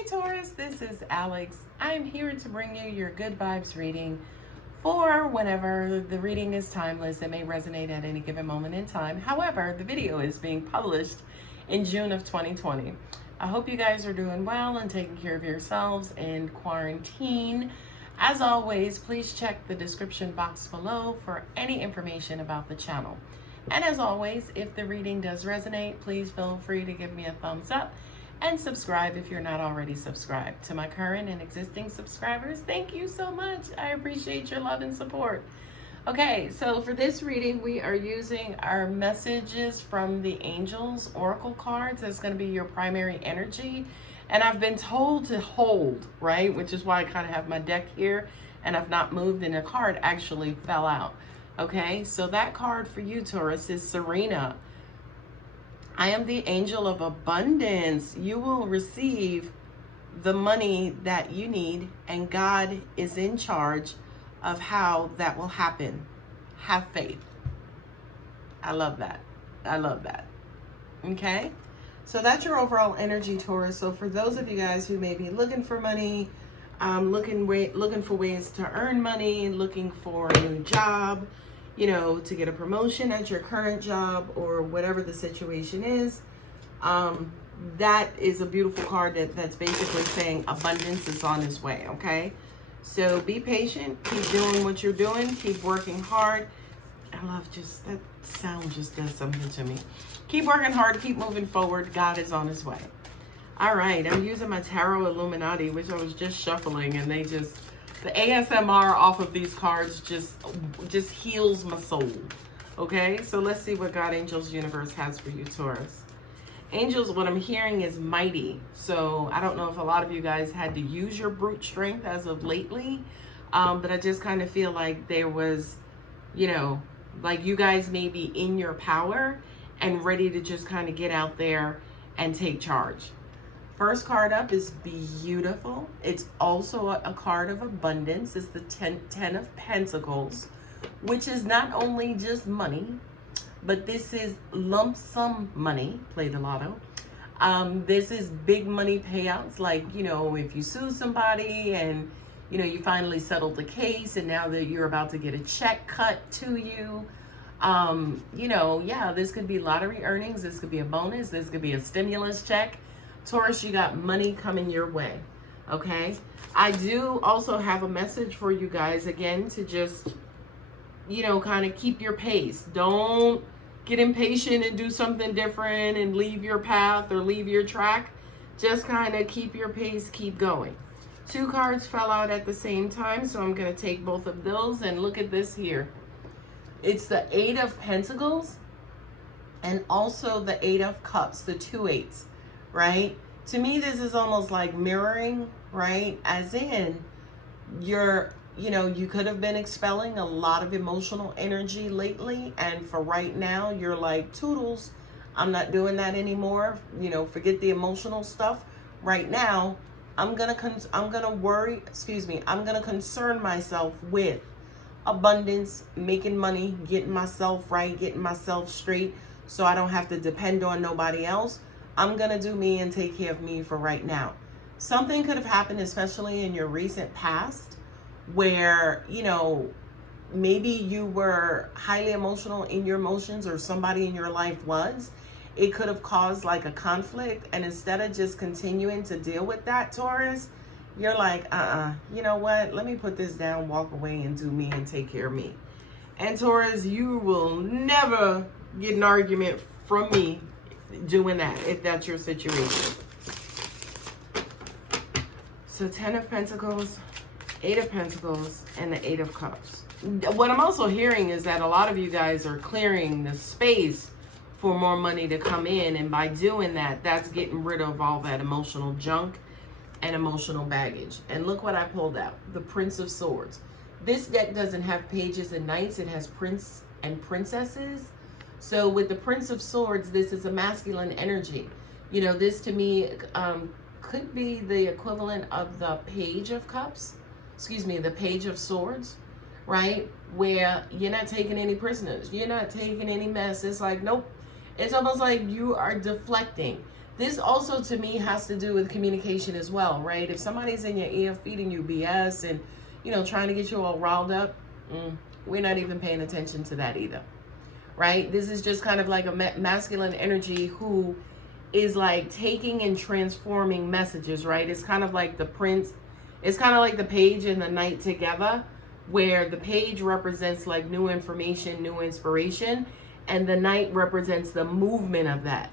Hey Taurus, this is Alex. I'm here to bring you your good vibes reading for whenever. The reading is timeless. It may resonate at any given moment in time. However, the video is being published in June of 2020. I hope you guys are doing well and taking care of yourselves in quarantine. As always, please check the description box below for any information about the channel. And as always, if the reading does resonate, please feel free to give me a thumbs up and subscribe if you're not already subscribed. To my current and existing subscribers, thank you so much. I appreciate your love and support. Okay, so for this reading, we are using our messages from the angels oracle cards. That's going to be your primary energy. And I've been told to hold, right? Which is why I kind of have my deck here and I've not moved, and a card actually fell out. Okay, so that card for you, Taurus, is Serena. I am the angel of abundance. You will receive the money that you need, and God is in charge of how that will happen. Have faith. I love that. I love that. Okay, so that's your overall energy, Taurus. So for those of you guys who may be looking for money, looking for ways to earn money, looking for a new job, you know, to get a promotion at your current job or whatever the situation is, that is a beautiful card that's basically saying abundance is on its way, okay? So be patient, keep doing what you're doing, keep working hard. I love just, that sound just does something to me. Keep working hard, keep moving forward. God is on his way. All right, I'm using my Tarot Illuminati, which I was just shuffling, and they just, the ASMR off of these cards just heals my soul. Okay, so let's see what God, Angels, Universe has for you, Taurus. Angels, what I'm hearing is mighty. So I don't know if a lot of you guys had to use your brute strength as of lately, but I just kind of feel like there was, you know, like you guys may be in your power and ready to just kind of get out there and take charge. First card up is beautiful. It's also a card of abundance. It's the 10 of Pentacles, which is not only just money, but this is lump sum money. Play the lotto. This is big money payouts, like, you know, if you sue somebody and, you know, you finally settled the case and now that you're about to get a check cut to you. You know, yeah, this could be lottery earnings. This could be a bonus. This could be a stimulus check. Taurus, you got money coming your way, okay? I do also have a message for you guys, again, to just, you know, kind of keep your pace. Don't get impatient and do something different and leave your path or leave your track. Just kind of keep your pace, keep going. Two cards fell out at the same time, so I'm going to take both of those and look at this here. It's the 8 of Pentacles and also the 8 of Cups, the 2 8s. Right? To me, this is almost like mirroring, right? As in, you know, you could have been expelling a lot of emotional energy lately, and for right now, you're like, toodles, I'm not doing that anymore. You know, forget the emotional stuff. Right now, I'm gonna concern myself with abundance, making money, getting myself right, getting myself straight, so I don't have to depend on nobody else. I'm going to do me and take care of me for right now. Something could have happened, especially in your recent past, where, you know, maybe you were highly emotional in your emotions, or somebody in your life was. It could have caused like a conflict. And instead of just continuing to deal with that, Taurus, you're like, you know what? Let me put this down, walk away, and do me and take care of me. And Taurus, you will never get an argument from me doing that, if that's your situation. So 10 of Pentacles, 8 of Pentacles, and the 8 of Cups. What I'm also hearing is that a lot of you guys are clearing the space for more money to come in, and by doing that, that's getting rid of all that emotional junk and emotional baggage. And look what I pulled out, the Prince of Swords. This deck doesn't have pages and knights, it has prince and princesses. So with the Prince of Swords, this is a masculine energy. You know, this to me could be the equivalent of the Page of Cups. Excuse me, the Page of Swords, right? Where you're not taking any prisoners. You're not taking any mess. It's like, nope. It's almost like you are deflecting. This also to me has to do with communication as well, right? If somebody's in your ear feeding you BS and, you know, trying to get you all riled up, we're not even paying attention to that either, right? This is just kind of like a masculine energy who is like taking and transforming messages, right? It's kind of like the prince. It's kind of like the page and the knight together, where the page represents like new information, new inspiration, and the knight represents the movement of that.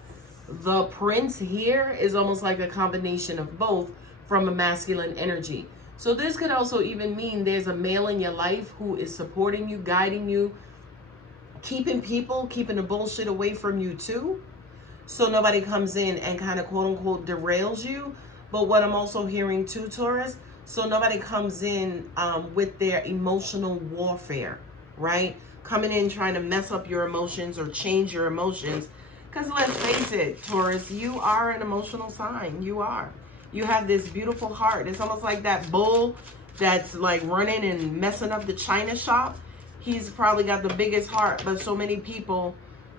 The prince here is almost like a combination of both from a masculine energy. So this could also even mean there's a male in your life who is supporting you, guiding you, keeping the bullshit away from you too. So nobody comes in and kind of quote unquote derails you. But what I'm also hearing too, Taurus, so nobody comes in with their emotional warfare, right? Coming in trying to mess up your emotions or change your emotions. Because let's face it, Taurus, you are an emotional sign. You are. You have this beautiful heart. It's almost like that bull that's like running and messing up the china shop. He's probably got the biggest heart, but so many people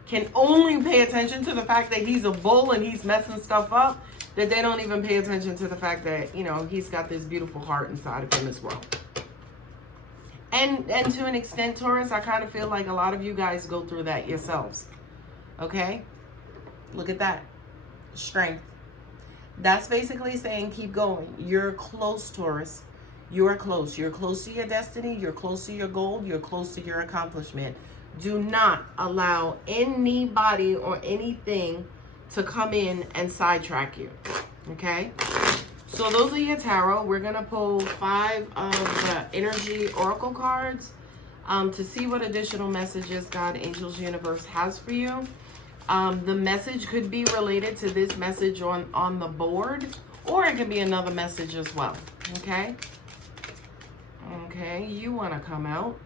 can only pay attention to the fact that he's a bull and he's messing stuff up, that they don't even pay attention to the fact that, you know, he's got this beautiful heart inside of him as well. And to an extent, Taurus, I kind of feel like a lot of you guys go through that yourselves. Okay? Look at that. Strength. That's basically saying keep going. You're close, Taurus. You are close. You're close to your destiny. You're close to your goal. You're close to your accomplishment. Do not allow anybody or anything to come in and sidetrack you. Okay? So those are your tarot. We're going to pull 5 of the energy oracle cards to see what additional messages God, angels, universe has for you. The message could be related to this message on the board, or it could be another message as well. Okay? Okay, you want to come out.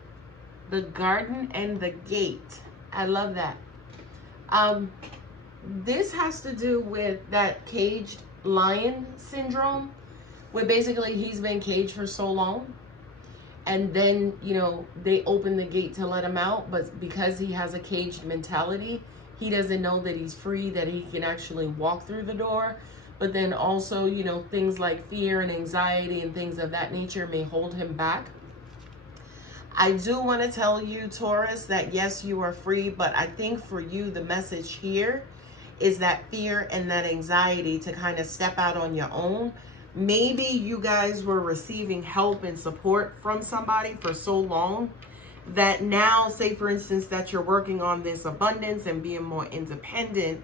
The garden and the gate. I love that. This has to do with that caged lion syndrome, where basically he's been caged for so long, and then, you know, they open the gate to let him out, but because he has a caged mentality, he doesn't know that he's free, that he can actually walk through the door. But then also, you know, things like fear and anxiety and things of that nature may hold him back. I do want to tell you, Taurus, that yes, you are free, but I think for you, the message here is that fear and that anxiety to kind of step out on your own. Maybe you guys were receiving help and support from somebody for so long that now, say for instance, that you're working on this abundance and being more independent,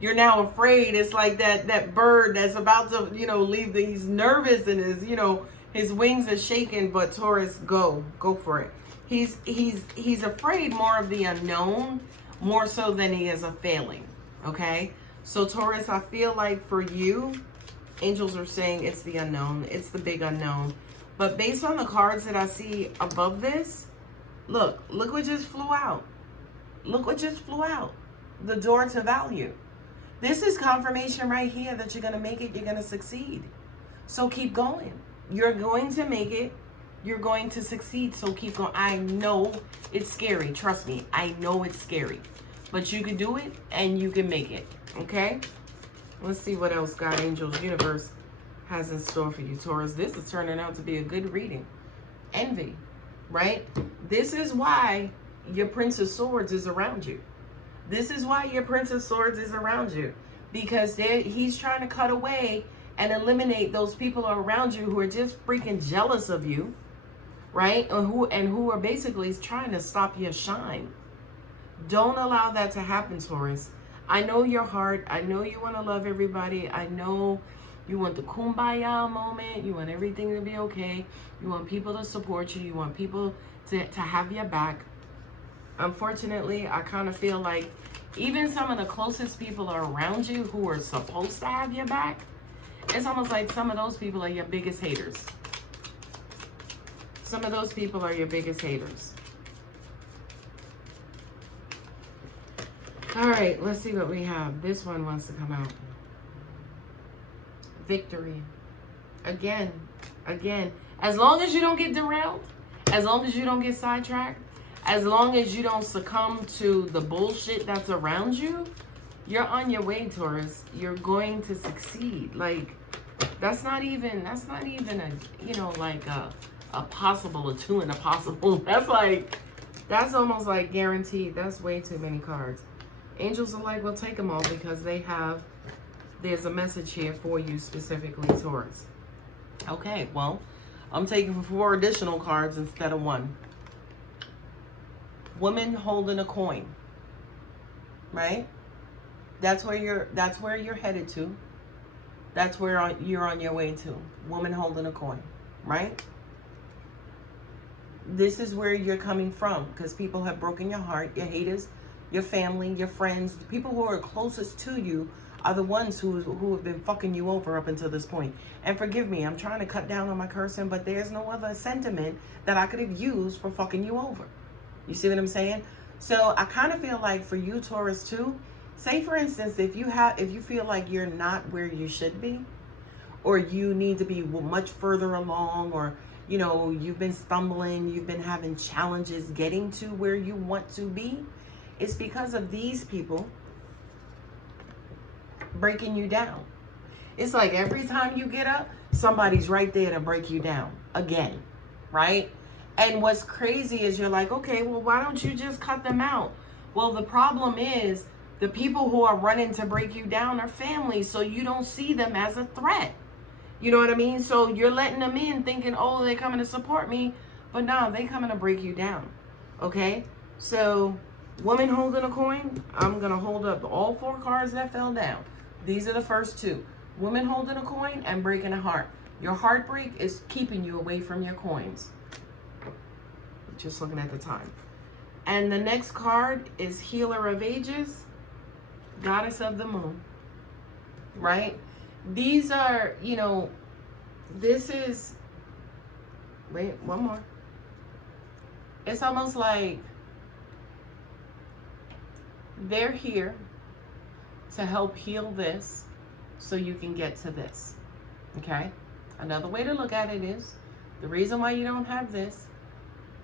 you're now afraid. It's like that bird that's about to, you know, leave. He's nervous and his, you know, his wings are shaking, but Taurus, go for it. He's afraid more of the unknown, more so than he is of failing. Okay? So Taurus, I feel like for you, angels are saying it's the unknown. It's the big unknown. But based on the cards that I see above this, look what just flew out. Look what just flew out. The door to value. This is confirmation right here that you're going to make it. You're going to succeed. So keep going. You're going to make it. You're going to succeed. So keep going. I know it's scary. Trust me. I know it's scary. But you can do it and you can make it. Okay? Let's see what else God, angels, universe has in store for you, Taurus. This is turning out to be a good reading. Envy. Right? This is why your Prince of Swords is around you. This is why your Prince of Swords is around you. Because he's trying to cut away and eliminate those people around you who are just freaking jealous of you. Right? And who are basically trying to stop your shine. Don't allow that to happen, Taurus. I know your heart. I know you want to love everybody. I know you want the kumbaya moment. You want everything to be okay. You want people to support you. You want people to have your back. Unfortunately, I kind of feel like even some of the closest people are around you who are supposed to have your back. It's almost like some of those people are your biggest haters. Some of those people are your biggest haters. All right, let's see what we have. This one wants to come out. Victory. Again. As long as you don't get derailed, as long as you don't get sidetracked, as long as you don't succumb to the bullshit that's around you, You're on your way, Taurus. You're going to succeed. Like, that's not even a, you know, like a possible, a two and a possible. That's almost like guaranteed. That's way too many cards. Angels are like, well, take them all because there's a message here for you specifically, Taurus. Okay, well, I'm taking 4 additional cards instead of 1. Woman holding a coin, right? That's where you're headed to. That's where you're on your way to. Woman holding a coin, right? This is where you're coming from because people have broken your heart, your haters, your family, your friends, the people who are closest to you are the ones who have been fucking you over up until this point. And forgive me, I'm trying to cut down on my cursing, but there's no other sentiment that I could have used for fucking you over. You see what I'm saying? So I kind of feel like for you, Taurus, too, say for instance, if you feel like you're not where you should be, or you need to be much further along, or you know, you've been stumbling, you've been having challenges getting to where you want to be, it's because of these people breaking you down. It's like every time you get up, somebody's right there to break you down again, right? And what's crazy is you're like, okay, well, why don't you just cut them out? Well, the problem is the people who are running to break you down are family, so you don't see them as a threat. You know what I mean? So you're letting them in thinking, oh, they're coming to support me. But no, they coming to break you down. Okay? So, woman holding a coin. I'm going to hold up all 4 cards that fell down. These are the first 2. Woman holding a coin and breaking a heart. Your heartbreak is keeping you away from your coins. Just looking at the time. And the next card is Healer of Ages, Goddess of the Moon. Right? These are, you know, this is, wait, one more. It's almost like they're here to help heal this so you can get to this. Okay? Another way to look at it is the reason why you don't have this,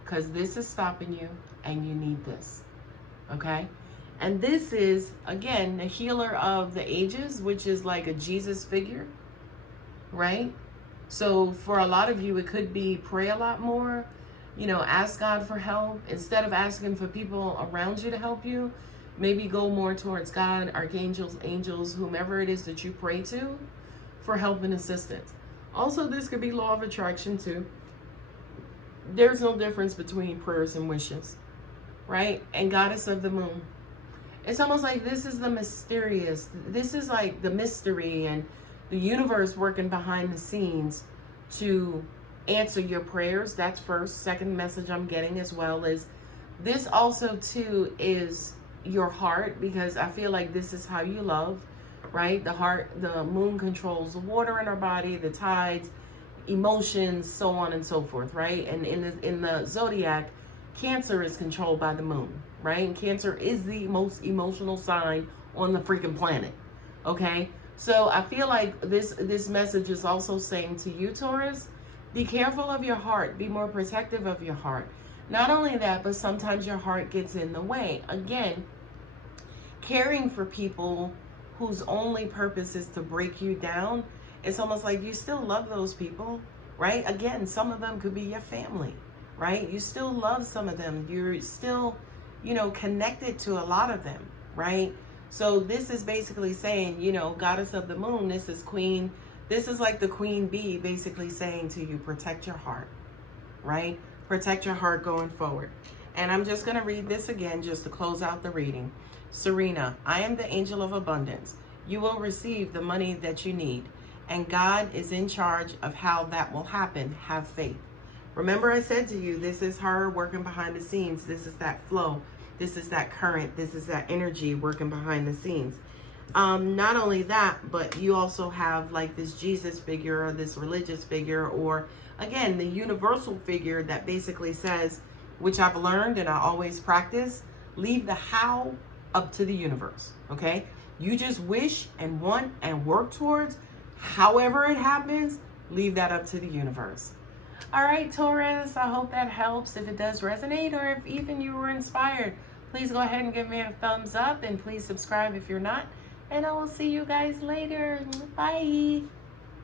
because this is stopping you and you need this. Okay? And this is, again, the healer of the ages, which is like a Jesus figure, right? So for a lot of you, it could be pray a lot more, you know, ask God for help. Instead of asking for people around you to help you, maybe go more towards God, archangels, angels, whomever it is that you pray to for help and assistance. Also, this could be law of attraction too. There's no difference between prayers and wishes, right? And Goddess of the Moon. It's almost like this is the mysterious, this is like the mystery and the universe working behind the scenes to answer your prayers. That's first. Second message I'm getting as well is this also too is your heart, because I feel like this is how you love, right? The heart, the moon controls the water in our body, the tides, emotions, so on and so forth, right? And in the zodiac, Cancer is controlled by the moon, right? And Cancer is the most emotional sign on the freaking planet, okay? So I feel like this message is also saying to you, Taurus, be careful of your heart. Be more protective of your heart. Not only that, but sometimes your heart gets in the way. Again, caring for people whose only purpose is to break you down, it's almost like you still love those people, right? Again, some of them could be your family, right? You still love some of them. You're still, you know, connected to a lot of them, right? So this is basically saying, you know, Goddess of the Moon, this is Queen. This is like the Queen Bee basically saying to you, protect your heart, right? Protect your heart going forward. And I'm just going to read this again just to close out the reading. Serena, I am the angel of abundance. You will receive the money that you need, and God is in charge of how that will happen. Have faith. Remember I said to you, this is her working behind the scenes. This is that flow. This is that current. This is that energy working behind the scenes. Not only that, but you also have like this Jesus figure or this religious figure, or again, the universal figure that basically says, which I've learned and I always practice, leave the how up to the universe, okay? You just wish and want and work towards, however it happens, leave that up to the universe. All right, Taurus, I hope that helps. If it does resonate, or if even you were inspired, please go ahead and give me a thumbs up, and please subscribe if you're not. And I will see you guys later. Bye.